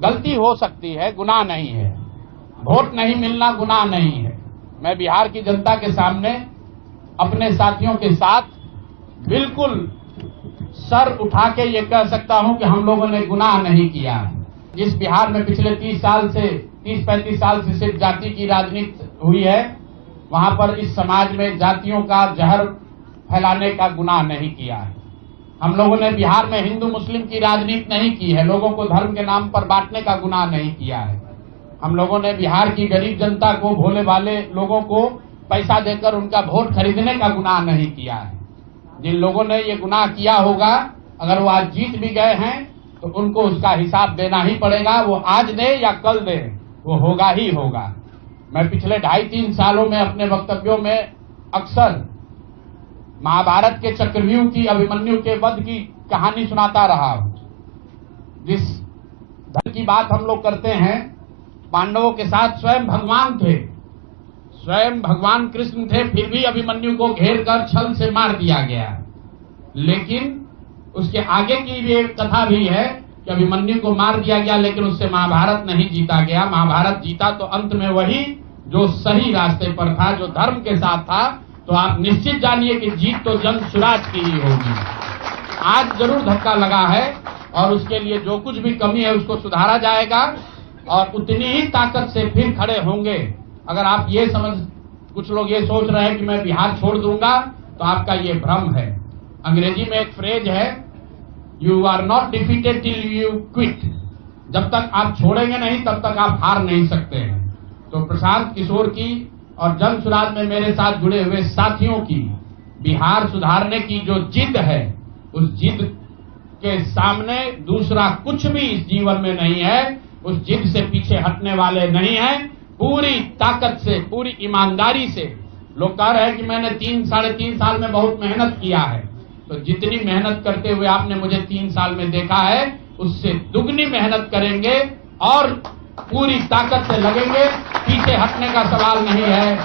गलती हो सकती है, गुनाह नहीं है। वोट नहीं मिलना गुनाह नहीं है। मैं बिहार की जनता के सामने अपने साथियों के साथ बिल्कुल सर उठा के ये कह सकता हूं कि हम लोगों ने गुनाह नहीं किया। जिस बिहार में पिछले 30-35 साल से सिर्फ जाति की राजनीति हुई है, वहां पर इस समाज में जातियों का जहर फैलाने का गुनाह नहीं किया है। हम लोगों ने बिहार में हिंदू मुस्लिम की राजनीति नहीं की है, लोगों को धर्म के नाम पर बांटने का गुनाह नहीं किया है। हम लोगों ने बिहार की गरीब जनता को, भोले वाले लोगों को पैसा देकर उनका वोट खरीदने का गुनाह नहीं किया है। जिन लोगों ने ये गुनाह किया होगा, अगर वो आज जीत भी गए हैं तो उनको उसका हिसाब देना ही पड़ेगा। वो आज दे या कल दे, वो होगा ही होगा। मैं पिछले 2.5-3 सालों में अपने वक्तव्यों में अक्सर महाभारत के चक्रव्यूह की, अभिमन्यु के वध की कहानी सुनाता रहा हूं। जिस धर्म की बात हम लोग करते हैं, पांडवों के साथ स्वयं भगवान थे, स्वयं भगवान कृष्ण थे, फिर भी अभिमन्यु को घेर कर छल से मार दिया गया। लेकिन उसके आगे की भी एक कथा भी है कि अभिमन्यु को मार दिया गया, लेकिन उससे महाभारत नहीं जीता गया। महाभारत जीता तो अंत में वही जो सही रास्ते पर था, जो धर्म के साथ था। तो आप निश्चित जानिए कि जीत तो जन स्वराज की ही होगी। आज जरूर धक्का लगा है और उसके लिए जो कुछ भी कमी है उसको सुधारा जाएगा और उतनी ही ताकत से फिर खड़े होंगे। अगर आप ये कुछ लोग ये सोच रहे हैं कि मैं बिहार छोड़ दूंगा, तो आपका ये भ्रम है। अंग्रेजी में एक फ्रेज है, you are not defeated till you quit. जब तक आप छोड़ेंगे नहीं तब तक आप हार नहीं सकते हैं। तो प्रशांत किशोर की और जन स्वराज में मेरे साथ जुड़े हुए साथियों की बिहार सुधारने की जो जिद है, उस जिद के सामने दूसरा कुछ भी इस जीवन में नहीं है। उस जिद से पीछे हटने वाले नहीं हैं। पूरी ताकत से, पूरी ईमानदारी से। लोग कह रहे हैं कि मैंने 3-3.5 साल में बहुत मेहनत किया है, तो जितनी मेहनत करते हुए आपने मुझे 3 साल में देखा है, उससे दुगनी मेहनत करेंगे और पूरी ताकत से लगेंगे। पीछे हटने का सवाल नहीं है।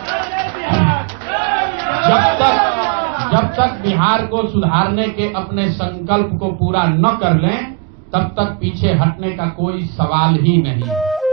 जब तक बिहार को सुधारने के अपने संकल्प को पूरा न कर लें, तब तक पीछे हटने का कोई सवाल ही नहीं है।